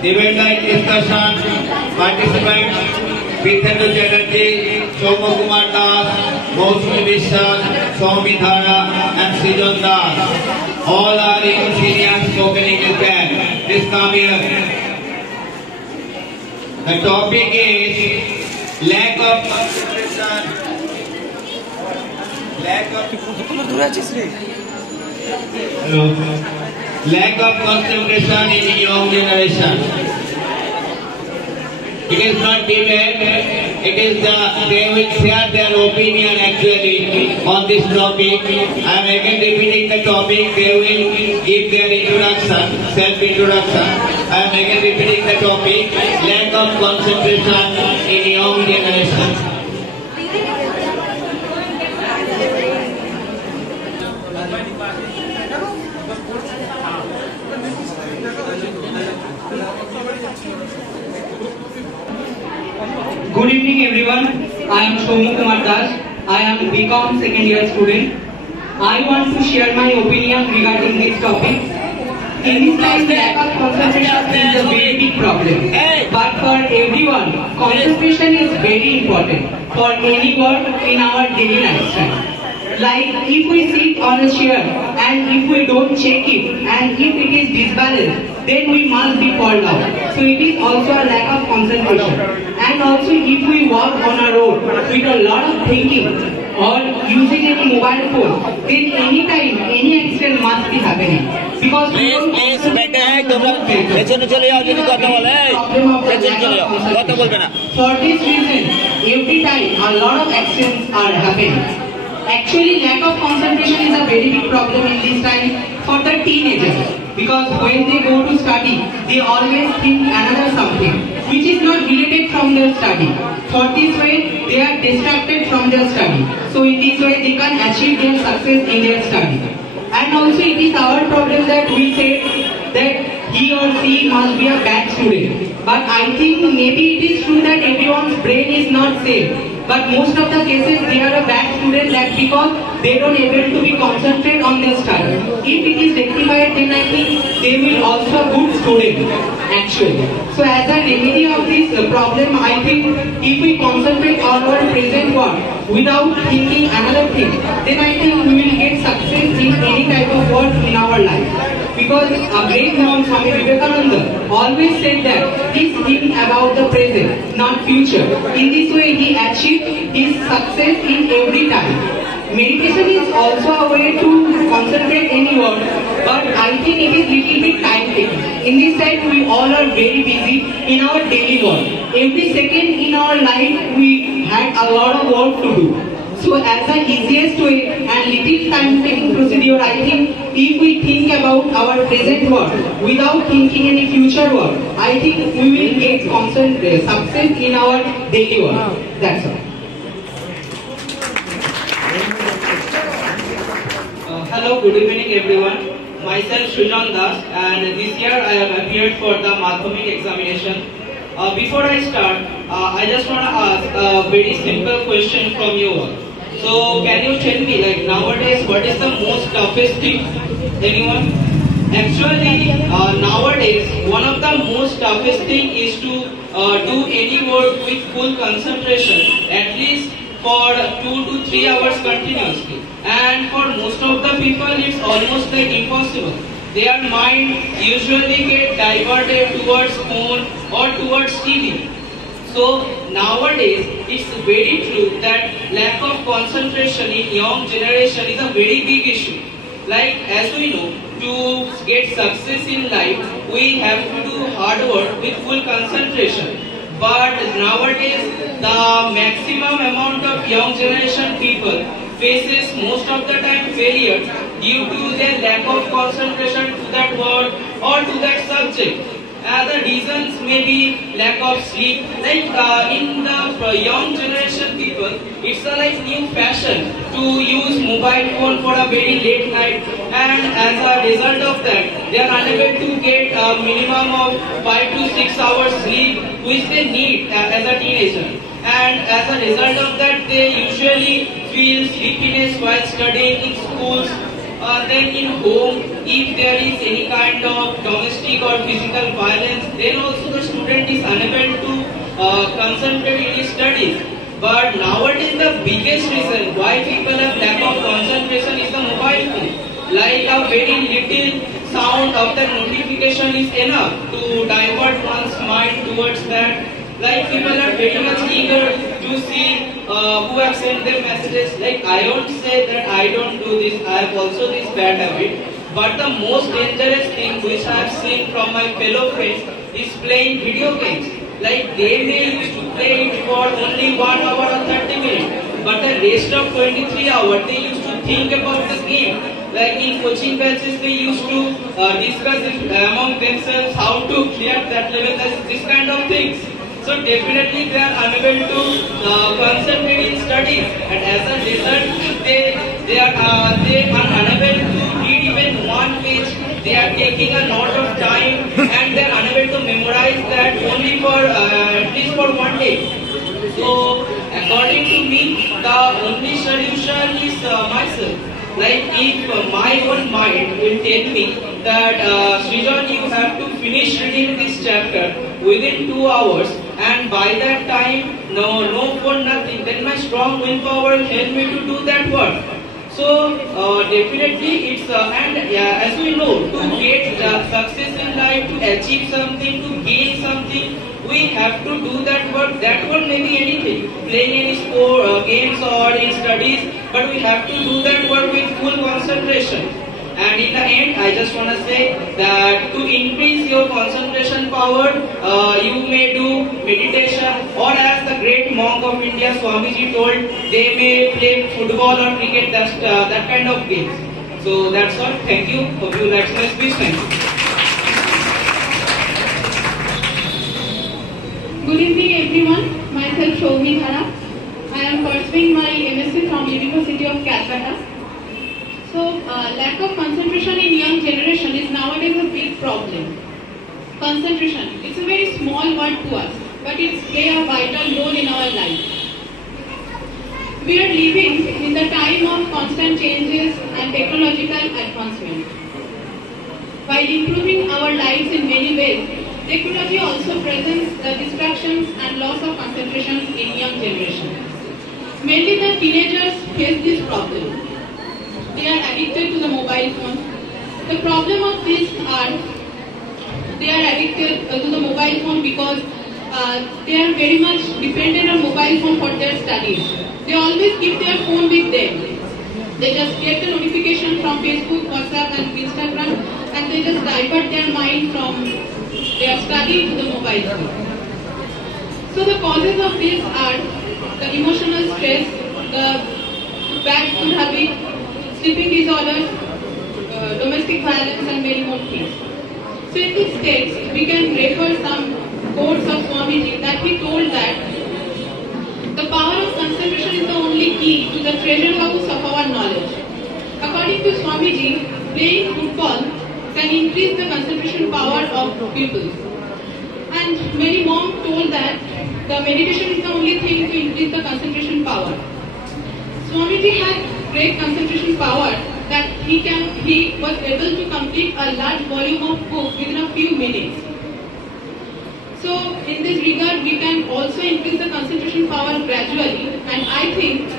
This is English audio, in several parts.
Debate like discussion, participants, Pithendu Chatterjee, Somo Kumar Das, Mousmi Vishal, Soumi Dhara and Sijon Das. All are in senior spoken English band. Please come here. The topic is lack of concentration. Lack of concentration in young generation. It is not debate, it is they will share their opinion actually on this topic. I am again repeating the topic, they will give their introduction, self-introduction. I am again repeating the topic, lack of concentration in young generation. Good evening everyone, I am Somu Kumar Das. I am BCom second year student. I want to share my opinion regarding this topic. In this time, lack of concentration is a very big problem. But for everyone, concentration is very important for any work in our daily lifestyle. Like if we sit on a chair and if we don't check it and if it is disbalanced, then we must be fall down. So it is also a lack of concentration. And also if we walk on a road with a lot of thinking or using any mobile phone, then any time any accident must be happening. Because we don't For this reason, every time a lot of accidents are happening. Actually, lack of concentration is a very big problem in this time for the teenagers. Because when they go to study, they always think another something which is not related from their study. For this way, they are distracted from their study. So in this way, they can achieve their success in their study. And also it is our problem that we say that he or she must be a bad student. But I think maybe it is true that everyone's brain is not same. But most of the cases they are a bad student that because they don't able to be concentrate on their study. If it is rectified, then I think they will also a good student actually. So as a remedy of this problem, I think if we concentrate on our present work without thinking another thing, then I think we will get success in any type of work in our life. Because a great man, Swami Vivekananda, always said that he's thinking about the present, not future. In this way, he achieved his success in every time. Meditation is also a way to concentrate any work, but I think it is little bit time taking. In this time, we all are very busy in our daily work. Every second in our life, we had a lot of work to do. So as the easiest way and little time taking procedure, I think if we think about our present work without thinking any future work, I think we will get success in our daily work. That's all. Hello, good evening everyone. Myself Sijon Das, and this year I have appeared for the Madhyamik examination. Before I start, I just want to ask a very simple question from you all. So can you tell me, like nowadays, what is the most toughest thing? Anyone? Actually, nowadays, one of the most toughest thing is to do any work with full concentration, at least for 2 to 3 hours continuously. And for most of the people, it's almost like impossible. Their mind usually get diverted towards phone or towards TV. So nowadays, it's very true that lack of concentration in young generation is a very big issue. Like as we know, to get success in life, we have to do hard work with full concentration. But nowadays, the maximum amount of young generation people faces most of the time failure due to their lack of concentration to that work or to that subject. The reasons may be lack of sleep. Like in the young generation people, it's a like new fashion to use mobile phone for a very late night, and as a result of that, they are unable to get a minimum of 5 to 6 hours sleep, which they need as a teenager. And as a result of that, they usually feel sleepiness while studying in schools. then in home, if there is any kind of domestic or physical violence, then also the student is unable to concentrate in his studies. But nowadays the biggest reason why people have lack of concentration is the mobile phone. Like a very little sound of the notification is enough to divert one's mind towards that. Like people are very much eager to see who have sent their messages. Like I don't say that I don't do this, I have also this bad habit. But the most dangerous thing which I have seen from my fellow friends is playing video games. Like they may used to play it for only 1 hour or 30 minutes, but the rest of 23 hours they used to think about the game. Like in coaching batches they used to discuss it among themselves how to clear that level, this kind of things. So definitely they are unable to concentrate in studies, and as a result they are unable to read even one page. They are taking a lot of time and they are unable to memorize that only for at least for 1 day. So according to me, the only solution is myself. Like if my own mind will tell me that Srijan, you have to finish reading this chapter within 2 hours, and by that time no phone, nothing, then my strong willpower will help me to do that work. So definitely it's as we know, to get success in life, to achieve something, to gain something, we have to do that work. That work may be anything, playing any sport, games or in studies, but we have to do that work with full concentration. And in the end, I just want to say that to increase your concentration power, you may do meditation, or as the great monk of India, Swamiji told, they may play football or cricket, that kind of games. So that's all. Thank you. Hope you like my speech. Thank you. Good evening everyone. Myself Shoumi Dhara. I am pursuing my MSc from University of Calcutta. So, lack of concentration in young generation is nowadays a big problem. Concentration, it's a very small word to us, but it plays a vital role in our life. We are living in the time of constant changes and technological advancement. While improving our lives in many ways, technology also presents the distractions and loss of concentration in young generation. Mainly the teenagers face this problem. They are addicted to the mobile phone. The problem of this are they are addicted to the mobile phone because they are very much dependent on mobile phone for their studies. They always keep their phone with them. They just get the notification from Facebook, WhatsApp and Instagram, and they just divert their mind from their study to the mobile phone. So the causes of this are the emotional stress, the bad food habit, sleeping disorders, domestic violence and many more things. So in this text, we can refer some quotes of Swamiji that he told that the power of concentration is the only key to the treasure house of our knowledge. According to Swamiji, playing football can increase the concentration power of pupils. And many monks told that the meditation is the only thing to increase the concentration power. Swamiji had great concentration power that he was able to complete a large volume of book within a few minutes. So in this regard, we can also increase the concentration power gradually, and I think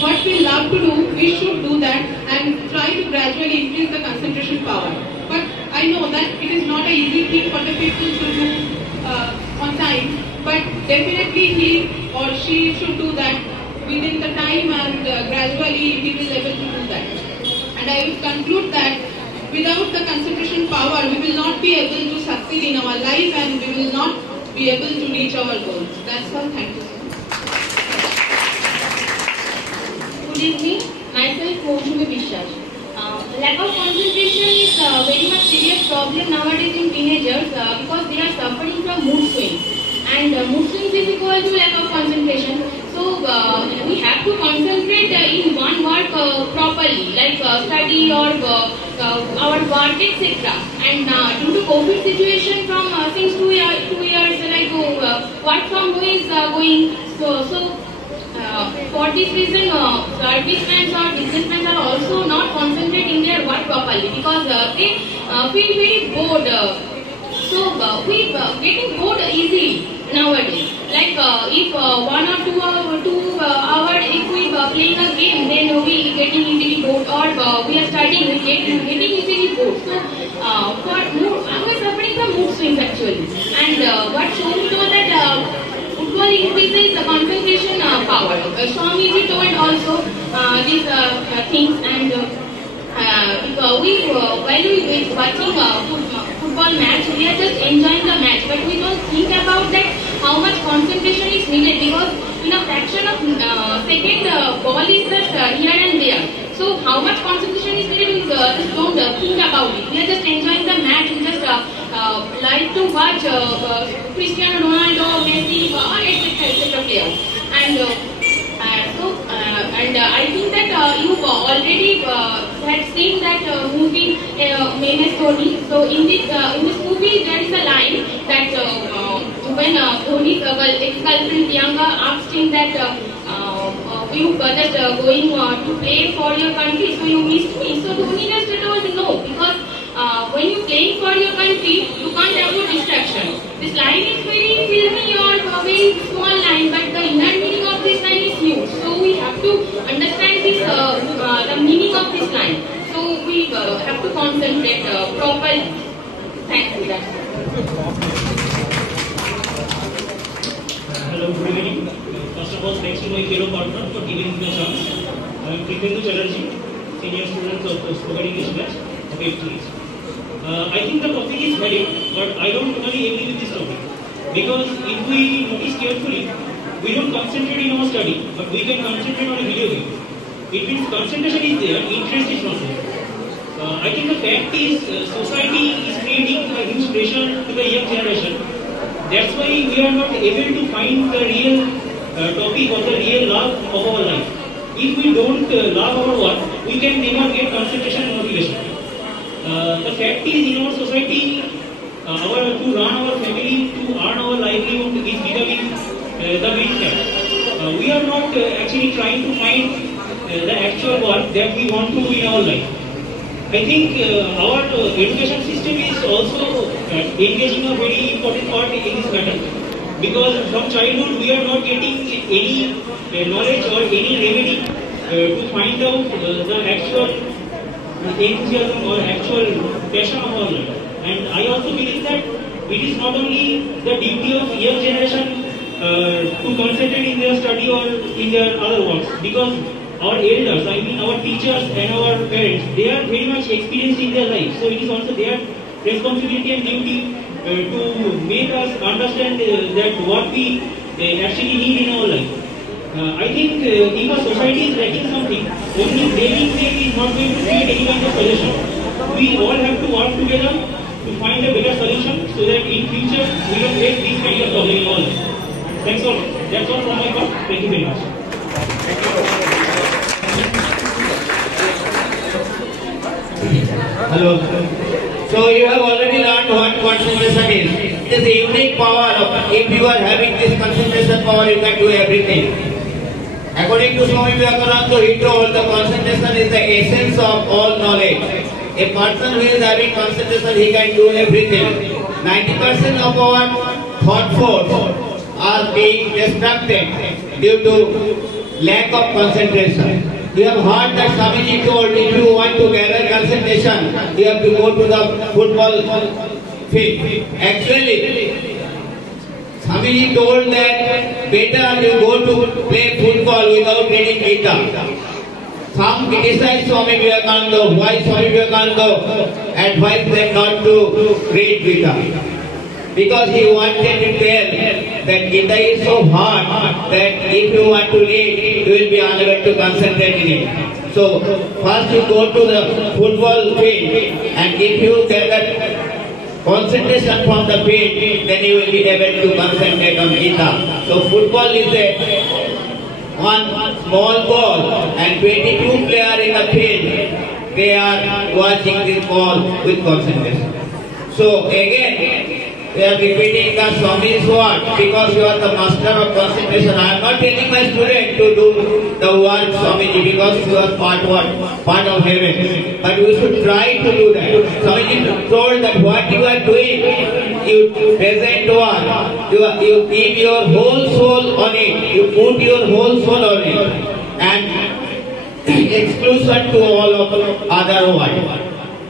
what we love to do, we should do that and try to gradually increase the concentration power. But I know that it is not an easy thing for the people to do on time, but definitely he or she should do that within the time, and gradually he will be able to do that. And I will conclude that without the concentration power, we will not be able to succeed in our life and we will not be able to reach our goals. That's all. Thank you. Good evening. Myself Moshumi Vishwas. Lack of concentration is a very much serious problem nowadays in teenagers because they are suffering from mood swings. And mood swings is equal to lack of concentration. So we have to concentrate in one work properly, like study or our work, etc. And due to COVID situation, from since 2 years, like work from home is going. So for this reason, servicemen or businessmen are also not concentrating their work properly because they feel very bored. We getting bored easily nowadays. Like if 1 or 2 hours, if we playing a game, then we getting easily bored, or we are studying, we getting easily bored. So we are suffering from mood swings actually. And what Swami told that football increases the concentration power. Swamiji told also these things, and while we watching football match, we are just enjoying the match, but we don't think about that how much concentration is needed, because in a fraction of second ball is just here and there. So how much concentration is needed, we just don't think about it. We are just enjoying the match. We just like to watch Cristiano Ronaldo, Messi, etc. players. And I think that you've already had seen that movie MS Dhoni. So in this movie there is a line that when Dhoni's ex-girlfriend Priyanka asked him that you just going to play for your country, so you missed me. So Dhoni just told no, because when you playing for your country, you can't have a distraction. This line is very filmy or a very small line, but the inner meaning of this line is huge. So we have to understand this, the meaning of this line. So we have to concentrate properly. Thank you. Hello, good evening. First of all, thanks to my fellow partner for giving me a chance. I am Priyendu Chatterjee, senior student of spoken English batch of 8th. I think the topic is valid, but I don't totally agree with this topic. Because if we notice carefully, we don't concentrate in our study, but we can concentrate on a video game. It means concentration is there, interest is not there. I think the fact is society is creating a huge pressure to the young generation. That's why we are not able to find the real topic or the real love of our life. If we don't love our work, we can never get concentration and motivation. The fact is, in our society, to run our family, to earn our livelihood is becoming the main fact. We are not actually trying to find the actual work that we want to do in our life. I think our education system is also engaging a very important part in this matter, because from childhood we are not getting any knowledge or any remedy to find out the actual enthusiasm or actual passion of our life. And I also believe that it is not only the duty of young generation to concentrate in their study or in their other works, because our elders, I mean our teachers and our parents, they are very much experienced in their life. So it is also their responsibility and duty to make us understand that what we actually need in our life. I think if a society is lacking something, only blaming them is not going to create any kind of solution. We all have to work together to find a better solution, so that in future we don't face this kind of problem in our life. Thanks all. That's all from my part. Thank you very much. Hello. So you have already learned what concentration is. It is a unique power. If you are having this concentration power, you can do everything. According to Swami Vivekananda, he told the concentration is the essence of all knowledge. A person who is having concentration, he can do everything. 90% of our thought force are being distracted due to lack of concentration. You have heard that Swamiji told, if you want to gather concentration, you have to go to the football field. Actually, Swamiji told that better you go to play football without reading Gita. Some criticize Swami Vivekananda, why Swami Vivekananda advised them not to read Gita. Because he wanted to tell that Gita is so hard that if you want to read, you will be unable to concentrate in it. So first you go to the football field, and if you get that concentration from the field, then you will be able to concentrate on Gita. So football is a one small ball and 22 players in the field. They are watching this ball with concentration. So again, they are repeating the Swami's word because you are the master of concentration. I am not telling my student to do the work Swamiji because you are part of heaven. But you should try to do that. Swamiji told that what you are doing, you present work, you give your whole soul on it, you put your whole soul on it, and exclusion to all of other work.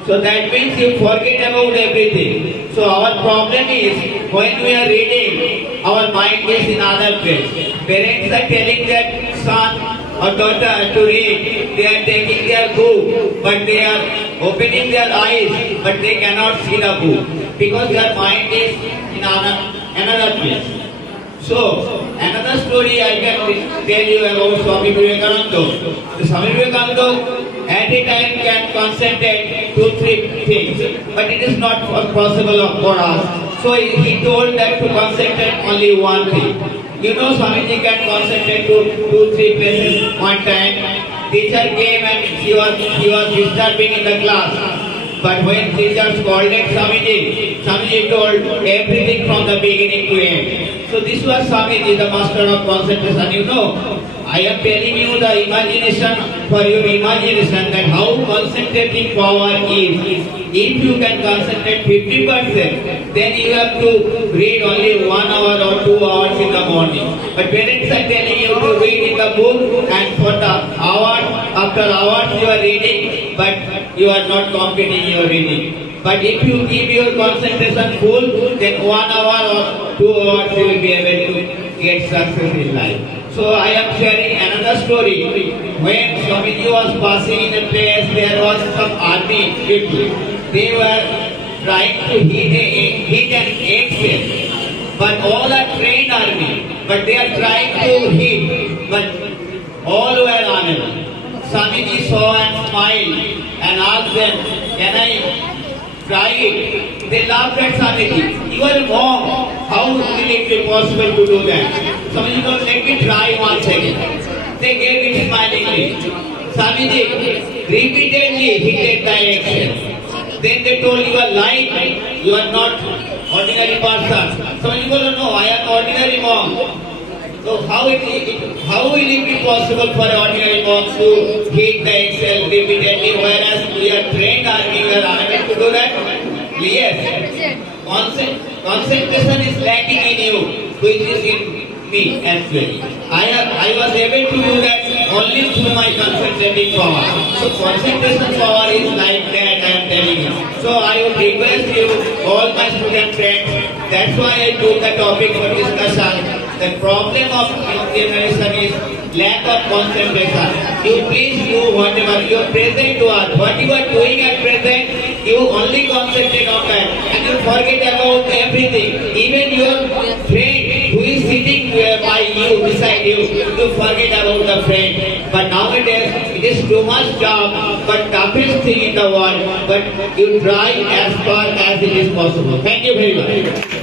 So that means you forget about everything. So our problem is when we are reading, our mind is in other place. Parents are telling their son or daughter to read. They are taking their book, but they are opening their eyes, but they cannot see the book because their mind is in another place. So, another story I can tell you about Swami Vivekananda. Swami Vivekananda at a time can concentrate 2-3 things, but it is not possible for us. So he told that to concentrate only one thing. You know, Swamiji can concentrate to 2-3 places one time. Teacher came and he was disturbing in the class. But when teacher scolded Swamiji, Swamiji told everything from the beginning to end. So this was Swamiji, the master of concentration. You know, I am telling you the imagination, for your imagination, that how concentrating power is. If you can concentrate 50%, then you have to read only 1 hour or 2 hours in the morning. But parents are telling you to read in the book, and for the hour after hours you are reading, but you are not completing your reading. But if you keep your concentration full, then 1 hour or 2 hours you will be able to get success in life. So I am sharing another story. When Swamiji was passing in a place, there was some army people. They were trying to hit an eggshell. But all are trained army. But they are trying to hit. But all were unable. Swamiji saw and smiled and asked them, "Can I try it?" They laughed at Swamiji. "You are wrong. How will it be possible to do that?" Swamiji told, "Let me try once again." They gave it smilingly. Swamiji repeatedly hit the eggshell. Then they told, "You are lying. You are not ordinary person." Swamiji told, "No, I am ordinary monk." So how will it be possible for an ordinary monk to hit the eggshell repeatedly, whereas we are trained army, we are unable to do that? Yes. Concentration is lacking in you, which is in me actually. I was able to do that only through my concentrating power. So concentration power is like that, I am telling you. So I would request you, all my student friends, that's why I took the topic for discussion. The problem of young generation is lack of concentration. You please do whatever you are present to us. What you are doing at present, you only concentrate on that and you forget about everything. Even your friend who is sitting by you, beside you, you forget about the friend. But nowadays, it is too much job, but toughest thing in the world. But you try as far as it is possible. Thank you very much.